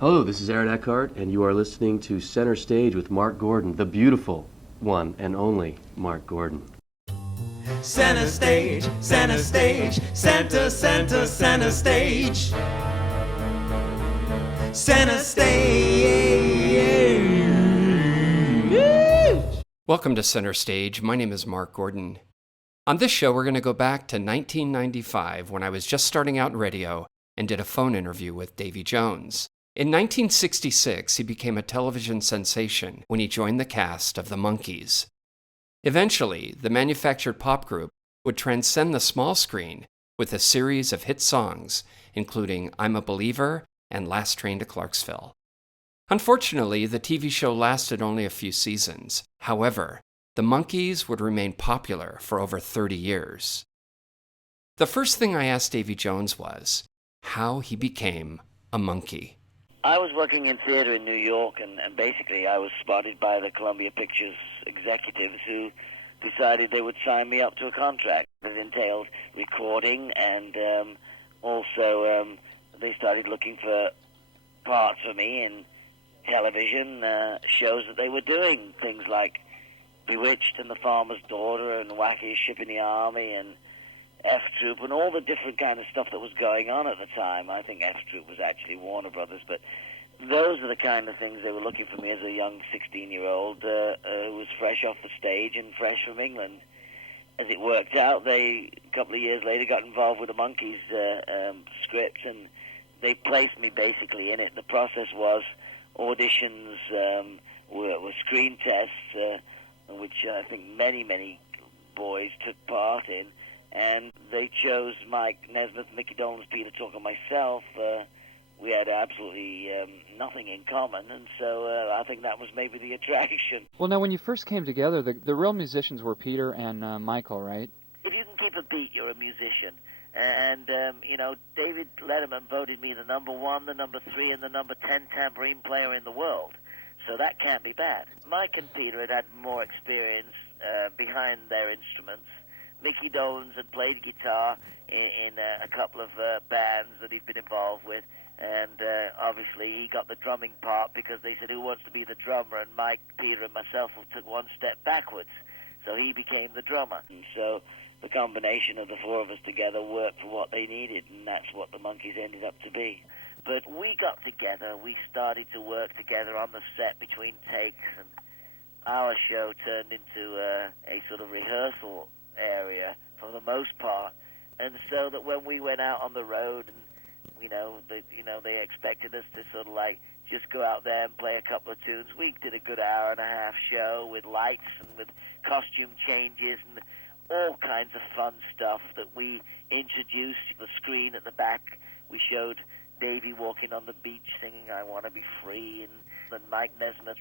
Hello, this is Aaron Eckhart, and you are listening to Center Stage with Mark Gordon, the beautiful one and only Mark Gordon. Center stage, center stage, center, center, center stage. Center stage. Welcome to Center Stage. My name is Mark Gordon. On this show, we're going to go back to 1995 when I was just starting out in radio and did a phone interview with Davy Jones. In 1966, he became a television sensation when he joined the cast of the Monkees. Eventually, the manufactured pop group would transcend the small screen with a series of hit songs, including I'm a Believer and Last Train to Clarksville. Unfortunately, the TV show lasted only a few seasons. However, the Monkees would remain popular for over 30 years. The first thing I asked Davy Jones was how he became a Monkee. I was working in theater in New York, and basically I was spotted by the Columbia Pictures executives who decided they would sign me up to a contract that entailed recording, and also they started looking for parts for me in television shows that they were doing, things like Bewitched and The Farmer's Daughter and Wacky Ship in the Army and F Troop and all the different kind of stuff that was going on at the time. I think F Troop was actually Warner Brothers, but those are the kind of things they were looking for me as a young 16-year-old who was fresh off the stage and fresh from England. As it worked out, they, a couple of years later, got involved with the Monkees script, and they placed me basically in it. The process was auditions, were screen tests, which I think many boys took part in, and they chose Mike Nesmith, Mickey Dolenz, Peter Talk, and myself. We had absolutely nothing in common, and so I think that was maybe the attraction. Well, now, when you first came together, the real musicians were Peter and Michael, right? If you can keep a beat, you're a musician. And, David Letterman voted me the number 1, the number 3, and the number 10 tambourine player in the world. So that can't be bad. Mike and Peter had more experience behind their instruments. Mickey Dolenz had played guitar in a couple of bands that he'd been involved with. And obviously he got the drumming part because they said, who wants to be the drummer? And Mike, Peter, and myself took one step backwards. So he became the drummer. And so the combination of the four of us together worked for what they needed, and that's what the Monkees ended up to be. But we got together, we started to work together on the set between takes, and our show turned into a sort of rehearsal area for the most part. And so that when we went out on the road and they expected us to sort of like just go out there and play a couple of tunes. We did a good hour and a half show with lights and with costume changes and all kinds of fun stuff that we introduced. The screen at the back, we showed Davy walking on the beach singing I Want to Be Free, and then Mike Nesmith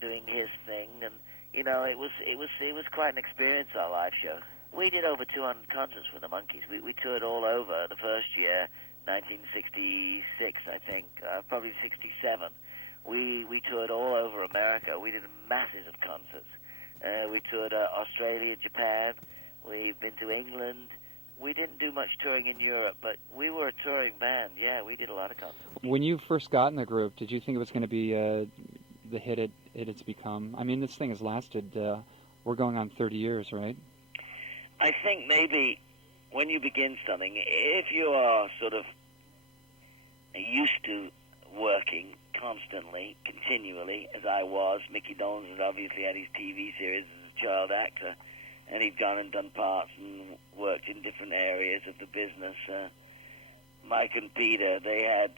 doing his thing, and it was quite an experience, our live show. We did over 200 concerts with the Monkees. We toured all over the first year, 1966, I think, probably 67. We toured all over America. We did masses of concerts. We toured Australia, Japan. We've been to England. We didn't do much touring in Europe, but we were a touring band. Yeah, we did a lot of concerts. When you first got in the group, did you think it was going to be the hit it's become? I mean, this thing has lasted, we're going on 30 years, right? I think maybe when you begin something, if you are sort of used to working constantly, continually, as I was, Mickey Dolenz had obviously had his TV series as a child actor, and he'd gone and done parts and worked in different areas of the business. Mike and Peter, they had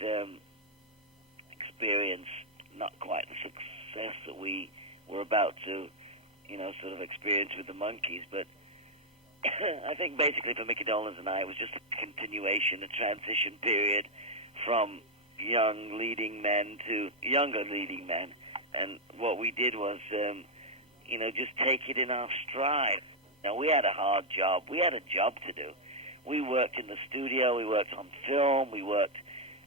experienced not quite the success that we were about to, sort of experience with the Monkees, but I think basically for Mickey Dolenz and I, it was just a continuation, a transition period from young leading men to younger leading men. And what we did was, just take it in our stride. Now, we had a hard job. We had a job to do. We worked in the studio. We worked on film. We worked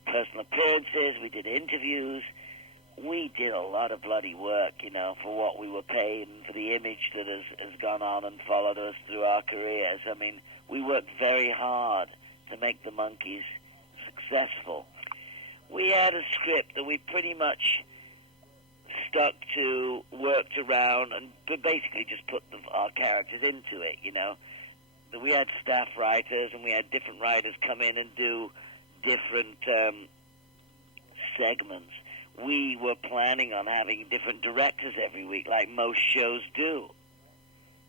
personal appearances. We did interviews. We did a lot of bloody work, for what we were paid and for the image that has gone on and followed us through our careers. I mean, we worked very hard to make the Monkees successful. we had a script that we pretty much stuck to, worked around, and basically just put our characters into it, you know. We had staff writers, and we had different writers come in and do different segments. We were planning on having different directors every week, like most shows do.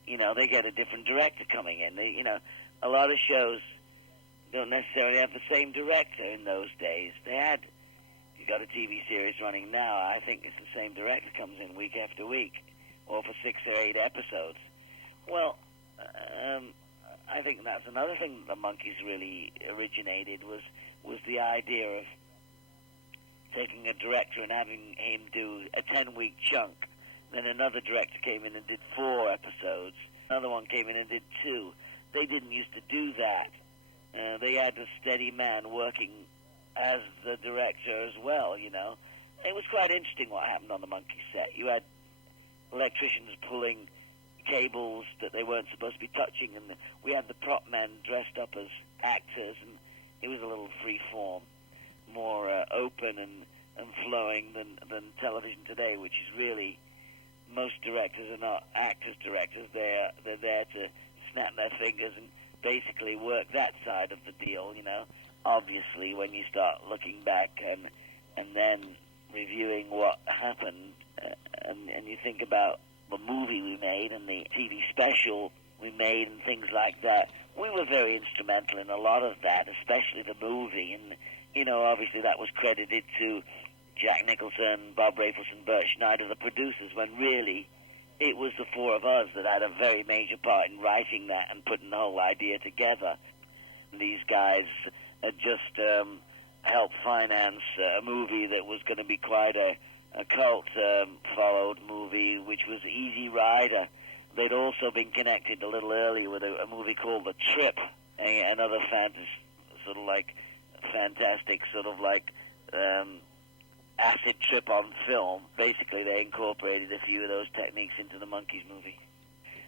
You know, they get a different director coming in. You know, a lot of shows don't necessarily have the same director in those days. They had, you got a TV series running now, I think it's the same director comes in week after week, or for 6 or 8 episodes. Well, I think that's another thing that the Monkees really originated was the idea of taking a director and having him do a 10-week chunk. Then another director came in and did 4 episodes. Another one came in and did 2. They didn't used to do that. They had a steady man working as the director as well, you know. It was quite interesting what happened on the Monkees set. You had electricians pulling cables that they weren't supposed to be touching, and we had the prop men dressed up as actors, and it was a little free form, more open and flowing than television today, which is really, most directors are not actors directors. They're there to snap their fingers and basically work that side of the deal, you know. Obviously, when you start looking back and then reviewing what happened, and you think about the movie we made and the TV special we made and things like that, we were very instrumental in a lot of that, especially the movie. And, you know, obviously that was credited to Jack Nicholson, Bob Rafelson, Bert Schneider, the producers, when really it was the 4 of us that had a very major part in writing that and putting the whole idea together. These guys had just helped finance a movie that was going to be quite a cult followed movie, which was Easy Rider. They'd also been connected a little earlier with a movie called The Trip, another fantastic sort of like acid trip on film. Basically, they incorporated a few of those techniques into the Monkees movie.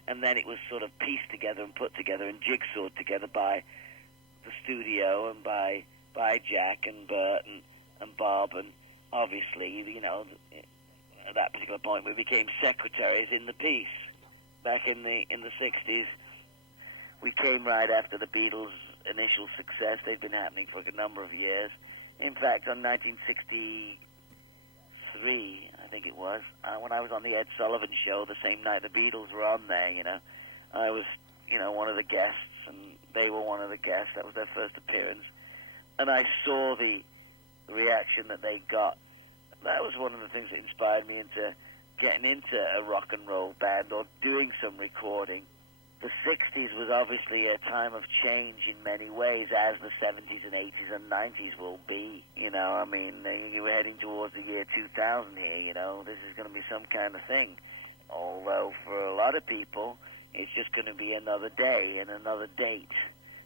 And then it was sort of pieced together and put together and jigsawed together by the studio and by Jack and Bert and Bob, and obviously, you know, at that particular point we became secretaries in the piece. Back in the 60s, we came right after the Beatles' initial success. They'd been happening for a number of years. In fact, on 1963, I think it was, when I was on the Ed Sullivan Show the same night the Beatles were on there, you know, I was, you know, one of the guests, and they were one of the guests. That was their first appearance. And I saw the reaction that they got. That was one of the things that inspired me into getting into a rock and roll band or doing some recording. The 60s was obviously a time of change in many ways, as the 70s and 80s and 90s will be. You know, I mean, we're heading towards the year 2000 here, you know. This is going to be some kind of thing. Although for a lot of people, it's just going to be another day and another date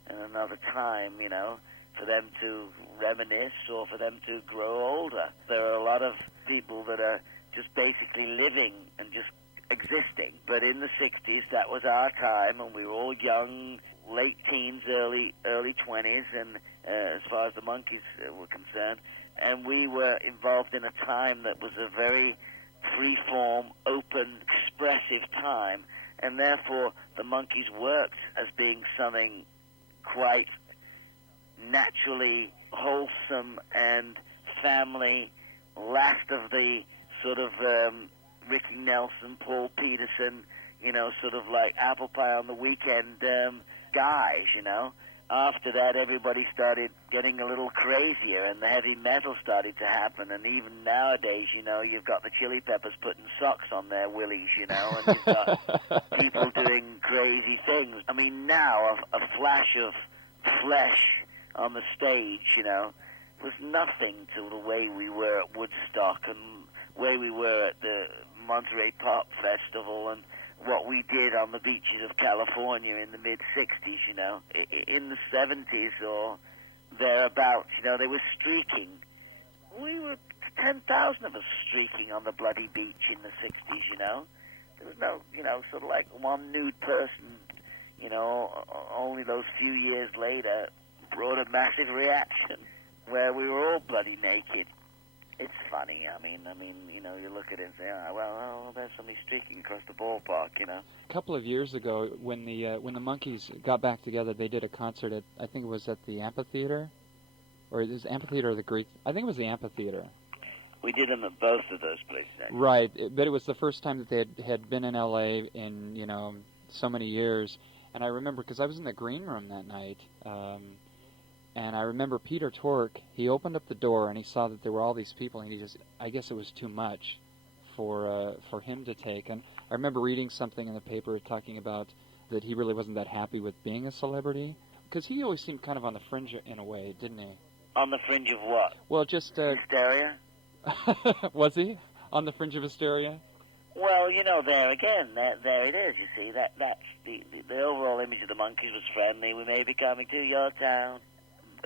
and another time, you know, for them to reminisce or for them to grow older. There are a lot of people that are just basically living and just existing. But in the 60s, that was our time, and we were all young, late teens, early 20s, and as far as the Monkees were concerned. And we were involved in a time that was a very free-form, open, expressive time, and therefore the Monkees worked as being something quite naturally wholesome and family, last of the sort of Ricky Nelson, Paul Peterson, you know, sort of like apple pie on the weekend guys, you know. After that, everybody started getting a little crazier, and the heavy metal started to happen. And even nowadays, you know, you've got the Chili Peppers putting socks on their willies, you know, and you've got people doing crazy things. I mean, now a flash of flesh on the stage, you know, was nothing to the way we were at Woodstock and way we were at the Monterey Pop Festival and what we did on the beaches of California in the mid-'60s, you know. In the 70s or thereabouts, you know, they were streaking. We were 10,000 of us streaking on the bloody beach in the 60s, you know. There was no, you know, sort of like one nude person, you know, only those few years later brought a massive reaction. where we were all bloody naked. It's funny. I mean, you know, you look at it and say, oh, well, there's somebody streaking across the ballpark, you know. A couple of years ago, when the Monkees got back together, they did a concert at, I think it was at the amphitheater, or it was amphitheater or the Greek. I think it was the amphitheater. We did them at both of those places, actually. Right, but it was the first time that they had been in L.A. in, you know, so many years. And I remember, because I was in the green room that night, and I remember Peter Tork, he opened up the door and he saw that there were all these people, and he just, I guess it was too much for him to take. And I remember reading something in the paper talking about that he really wasn't that happy with being a celebrity, because he always seemed kind of on the fringe in a way, didn't he? On the fringe of what? Well, just... Hysteria? Was he? On the fringe of hysteria? Well, you know, there again, there it is, you see. That's the overall image of the Monkees was friendly. We may be coming to your town.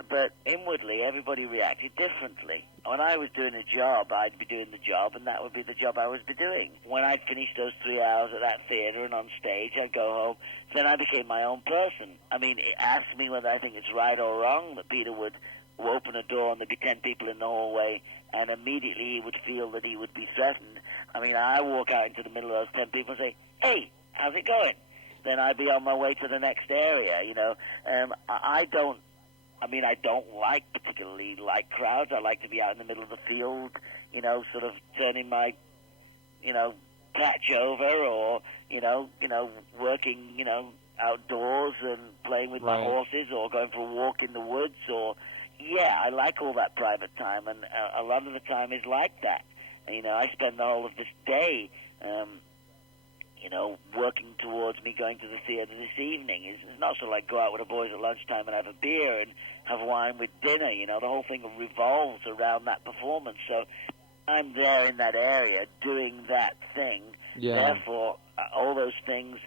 But inwardly, everybody reacted differently. When I was doing a job, I'd be doing the job, and that would be the job I would be doing. When I'd finished those 3 hours at that theater and on stage, I'd go home. Then I became my own person. I mean, ask me whether I think it's right or wrong that Peter would open a door and there'd be 10 people in the hallway, and immediately he would feel that he would be threatened. I mean, I walk out into the middle of those 10 people and say, hey, how's it going? Then I'd be on my way to the next area, you know. I don't particularly like crowds. I like to be out in the middle of the field, you know, sort of turning my, you know, patch over, or, you know, working, you know, outdoors and playing with my horses, or going for a walk in the woods, or, yeah, I like all that private time, and a lot of the time is like that. You know, I spend the whole of this day, you know, working towards me going to the theater this evening. It's not so like go out with the boys at lunchtime and have a beer and have wine with dinner. You know, the whole thing revolves around that performance. So I'm there in that area doing that thing. Yeah. Therefore, all those things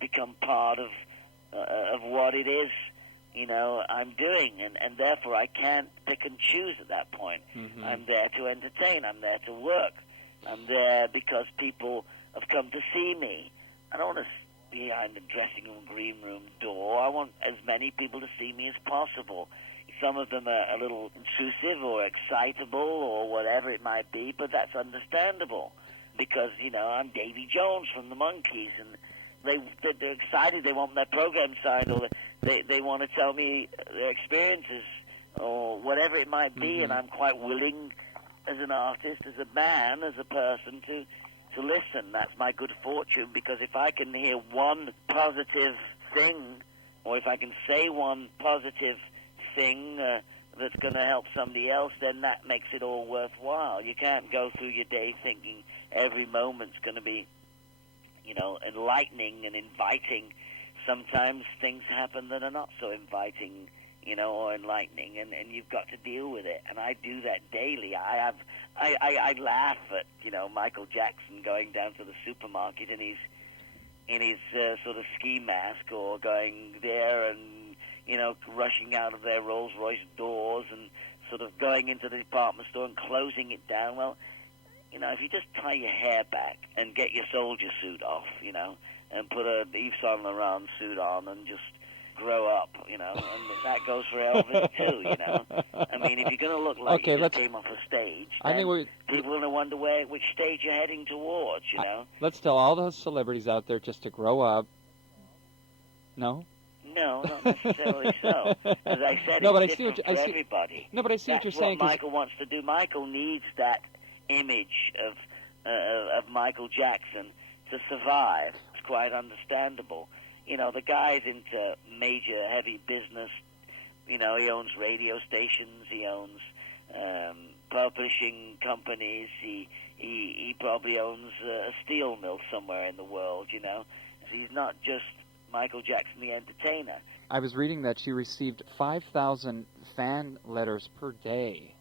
become part of what it is, you know, I'm doing. And therefore, I can't pick and choose at that point. Mm-hmm. I'm there to entertain. I'm there to work. I'm there because people have come to see me. I don't want to be behind the dressing room, green room door. I want as many people to see me as possible. Some of them are a little intrusive or excitable or whatever it might be, but that's understandable because, you know, I'm Davy Jones from the Monkees, and they're excited. They want their program signed, or they want to tell me their experiences or whatever it might be, and I'm quite willing as an artist, as a man, as a person to listen. That's my good fortune, because if I can hear one positive thing, or if I can say one positive thing that's going to help somebody else, then that makes it all worthwhile. You can't go through your day thinking every moment's going to be, you know, enlightening and inviting. Sometimes things happen that are not so inviting, you know, or enlightening, and you've got to deal with it. And I do that daily. I laugh at, you know, Michael Jackson going down to the supermarket in his sort of ski mask, or going there and, you know, rushing out of their Rolls-Royce doors and sort of going into the department store and closing it down. Well, you know, if you just tie your hair back and get your soldier suit off, you know, and put a Yves Saint Laurent suit on and just grow up, you know, and that goes for Elvis too, you know. I mean, if you're going to look like you just came off a stage, then people are going to wonder which stage you're heading towards, you know. Let's tell all those celebrities out there just to grow up. No? No, not necessarily so. As I said, it's different for everybody. No, but I see what you're saying. That's what Michael wants to do. Michael needs that image of Michael Jackson to survive. It's quite understandable. You know, the guy's into major heavy business. You know, he owns radio stations. He owns publishing companies. He probably owns a steel mill somewhere in the world, you know. He's not just Michael Jackson the entertainer. I was reading that she received 5,000 fan letters per day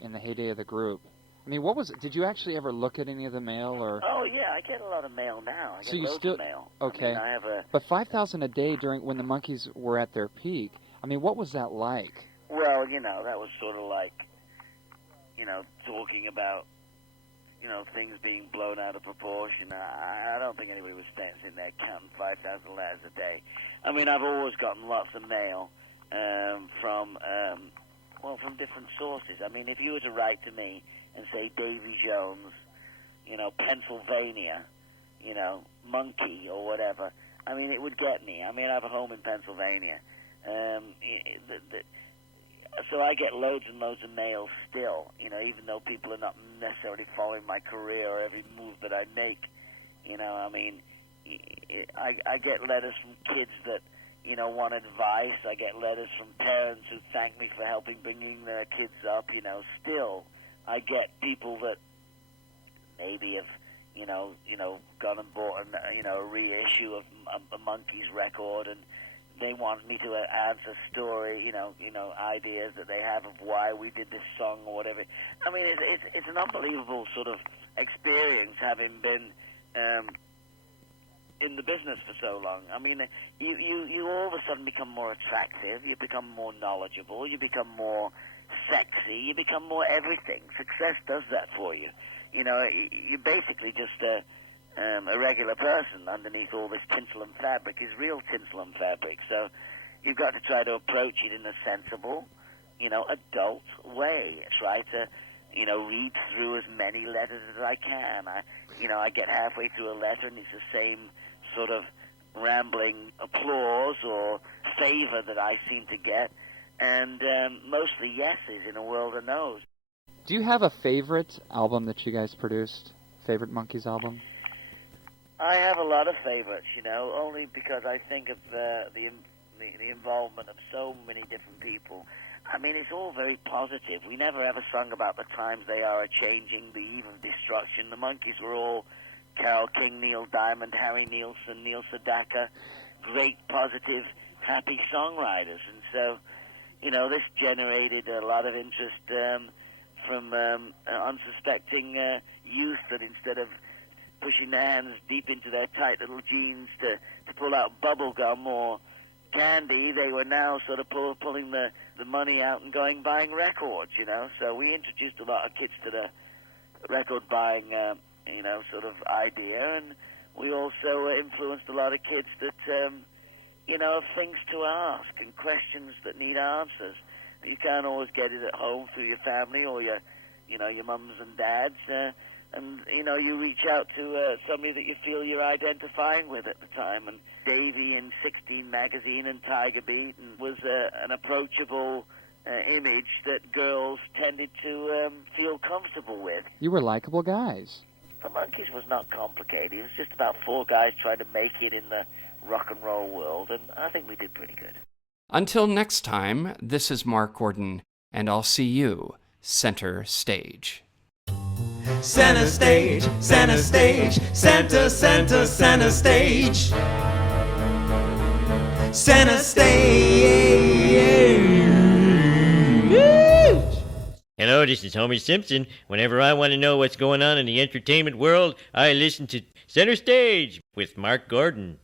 in the heyday of the group. I mean, what was it? Did you actually ever look at any of the mail, or? Oh yeah, I get a lot of mail now. I get loads of mail. Okay. I mean, but 5,000 a day when the Monkees were at their peak. I mean, what was that like? Well, you know, that was sort of like, you know, talking about, you know, things being blown out of proportion. I don't think anybody was sitting there counting 5,000 letters a day. I mean, I've always gotten lots of mail from Well, from different sources. I mean, if you were to write to me and say Davy Jones, Pennsylvania, Monkee or whatever, I mean, it would get me. I mean, I have a home in Pennsylvania. So I get loads and loads of mail still, even though people are not necessarily following my career or every move that I make. I mean, I get letters from kids that, want advice. I get letters from parents who thank me for helping bringing their kids up. Still, I get people that maybe have, gone and bought a reissue of a Monkees record, and they want me to answer story, ideas that they have of why we did this song or whatever. I mean, it's an unbelievable sort of experience having been in the business for so long. I mean, you all of a sudden become more attractive, you become more knowledgeable, you become more sexy, you become more everything. Success does that for you. You're basically just a regular person underneath all this tinsel and fabric is real tinsel and fabric. So you've got to try to approach it in a sensible, adult way. Try to, read through as many letters as I can. I get halfway through a letter and it's the same sort of rambling applause or favor that I seem to get, and mostly yeses in a world of no's. Do you have a favorite album that you guys produced? Favorite Monkees album? I have a lot of favorites, only because I think of the involvement of so many different people. I mean, it's all very positive. We never ever sung about the times they are changing, the eve of destruction. The Monkees were all Carole King, Neil Diamond, Harry Nilsson, Neil Sedaka, great, positive, happy songwriters. And so, this generated a lot of interest from unsuspecting youth that instead of pushing their hands deep into their tight little jeans to pull out bubble gum or candy, they were now sort of pulling the money out and buying records, So we introduced a lot of kids to the record buying, sort of idea, and we also influenced a lot of kids that, have things to ask and questions that need answers. You can't always get it at home through your family or your mums and dads, and you reach out to somebody that you feel you're identifying with at the time. And Davy in 16 magazine and Tiger Beat was an approachable image that girls tended to feel comfortable with. You were likable guys. The Monkees was not complicated. It was just about four guys trying to make it in the rock and roll world, and I think we did pretty good. Until next time, this is Mark Gordon, and I'll see you center stage. Center stage, center stage, center, center, center stage. Center stage. Hello, this is Homer Simpson. Whenever I want to know what's going on in the entertainment world, I listen to Center Stage with Mark Gordon.